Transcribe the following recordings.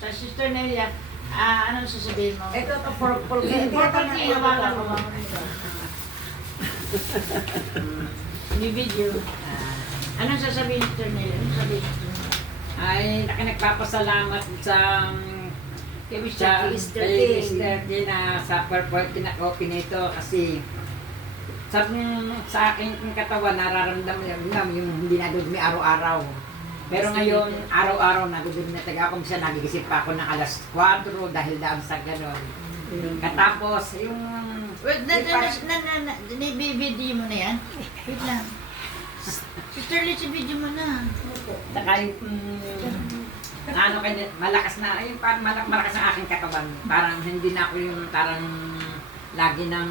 Sa Sister Nelia, anong sasabihin mo? Ito to purple king. Purple king, hawakan mo ba? Video. Anong sasabihin ni Sister Nelia? Anong sasabihin ni Sister Nelia? Ay, nagpapasalamat sa Kay sa Mr. kay Mr. King na sa purple pinaka-open nito kasi sa aking katawan nararamdaman yung hindi nadudumi araw-araw. Pero ngayon, araw-araw nadudumi na taga ako. Minsan nagigisip pa ako ng alas 4 dahil daan sa gano'n. Katapos, yung... Wait, video mo na yan? Wait lang. Sister Liz, video mo na. Saka yung... ano kanya, malakas na, ayun, parang malakas ang aking katawan. Parang hindi na ako yung parang lagi ng...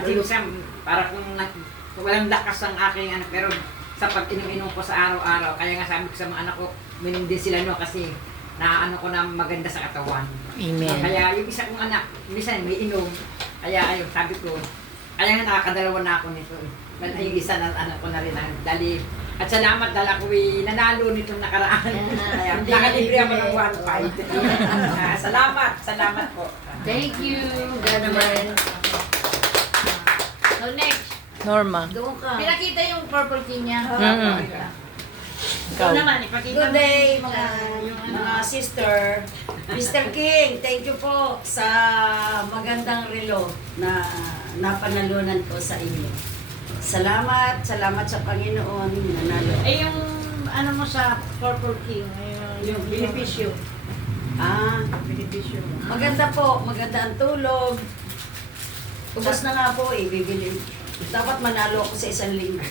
Kasi minsan, parang kung walang lakas ang aking anak, pero sa pag-inom-inom ko sa araw-araw, kaya nga sabi ko sa mga anak ko, minom din sila no, kasi naano ko na maganda sa katawan. Amen. Kaya yung isa kong anak, minsan may inom, kaya ayun, sabi ko, kaya nga nakakadalawa na ako nito. Yung isa na anak ko na rin ang dali. At salamat dahil ako nanalo nitong nakaraan. Kaya nakalibre ako ng 1.5. Salamat po. Thank you. God naman. So next, Norma. Doon ka. pinakita yung purple king niya. Mm-mm. Ikaw naman, ipakita Good mo day yung, mga, yung mga sister. Mr. King, thank you po sa magandang relo na napanalunan ko sa inyo. Salamat sa Panginoon. Nanalo. Eh yung ano mo sa purple king, yung benepisyo. Benepisyo. Maganda po, maganda ang tulog. Ubus na nga po, bibili. Dapat manalo ako sa isang linggo.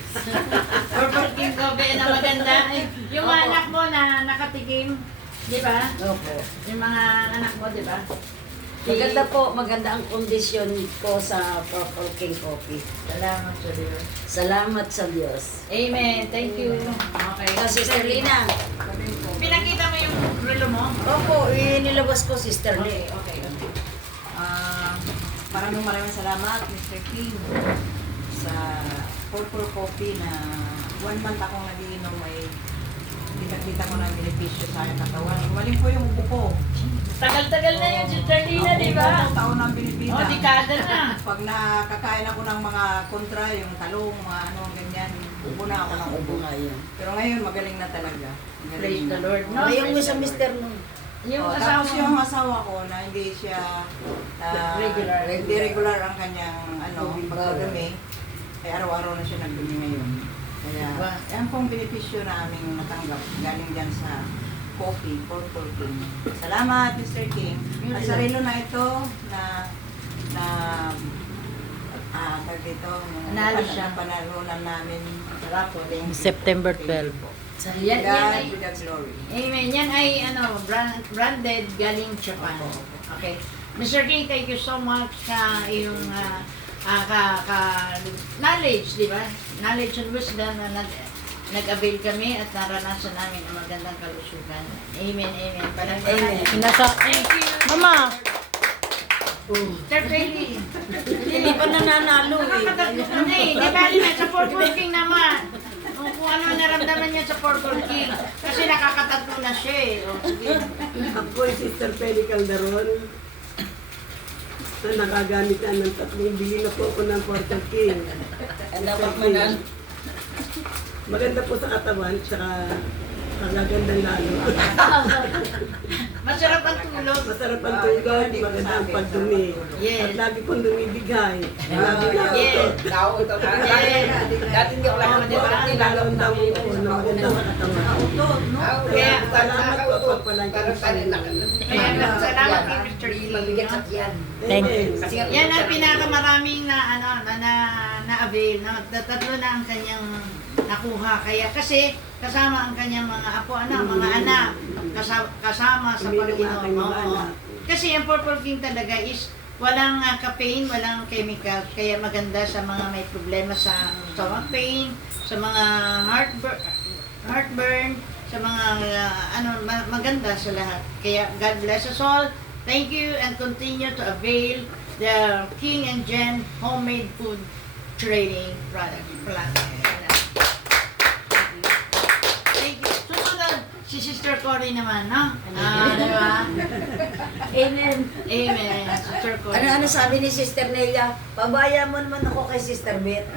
Purple king coffee na maganda. Eh, yung Opo. anak mo na nakatikim, di ba? Opo. Yung mga anak mo, di ba? Maganda po, maganda ang kondisyon ko sa Purple King Coffee. Salamat sa Diyos. Salamat sa Diyos. Amen. Thank you. Okay. Ikaw, Sister Lina. Pinakita mo yung relo mo? Opo, nilabas ko, Sister Lina. Okay. Maraming salamat, Mr. King, sa Purple Coffee na 1 month akong nagiinom ay kita ko ng benepisyo sa aking katawan. Maling po yung upo ko. Tagal-tagal na yun, Sister Lina, di ba? Taon ng binibita. Oh, dekada na. Pag nakakain ako ng mga kontra, yung talong, mga ano, ganyan, ubo na ako ng ubo. Pero ngayon, magaling na talaga. Magaling Praise the na. Lord. No? Ayaw mo sa Mister no. Yung Oh, asawa tapos mo. yung asawa ko na hindi siya Regular. hindi regular ang kanyang pagdumi, ay araw-araw na siya nagdumi ngayon. Kaya Wow. yan pong benepisyo na aming natanggap galing dyan sa coffee, Purple King. Salamat, Mr. King. At sa relo na ito na tag dito, Nanalo siya. panalunan namin. September 12. So, yan ay, God with the glory. amen. Yan ay branded galing Japan. Okay. Mr. King, thank you so much sa iyong knowledge, di ba? Knowledge and wisdom na nag-avail kami at naranasan namin ang magandang kalusugan. Amen, amen. Amen. Thank you. Mama. Sir Bailey. Hindi pa nananalo Nakakatatlo ka na eh. Di ba rin sa Purple King naman? Kung ano naramdaman niya sa Purple King. Kasi nakakatatlo na siya eh. O, sige. Ako ay Sister Peli Calderon na nakagamit na ng 3 bilhin na po ako ng Portal King. Dapat manalo. Maganda po sa katawan, tsaka magagandang lalo. Masarap ang tulog. Masarap ang tulog, maganda ang pagdumi. Yes. At lagi pong dumibigay. Lagi na Yes. Dati hindi ako lang Oo, di ba? Lalong daw po na maganda sa katawan. Kaya, Salamat po pagpalagi ko sa inyo. kaya salamat kay Mr. King. Mabigat sa tiyan. Thank Amen. Kasi nga, Yan ang pinakamaraming na-avail. Tatlo na ang kanyang nakuha. Kaya kasi kasama ang kanyang mga apo anak, mga anak, kasama sa Hindi naman aking Panginoon. mga Oo. anak. Kasi ang Purple King talaga is walang caffeine, walang chemical, kaya maganda sa mga may problema sa stomach pain, sa mga heartburn, sa mga maganda sa lahat. Kaya God bless us all. Thank you and continue to avail the King and Jen homemade food trading product. Thank you. Susunod, si Sister Cory naman, no? Diba? Amen. Amen. Sister ko. Ano sabi ni Sister Nelia? Pabaya mo naman ako kay Sister Beth.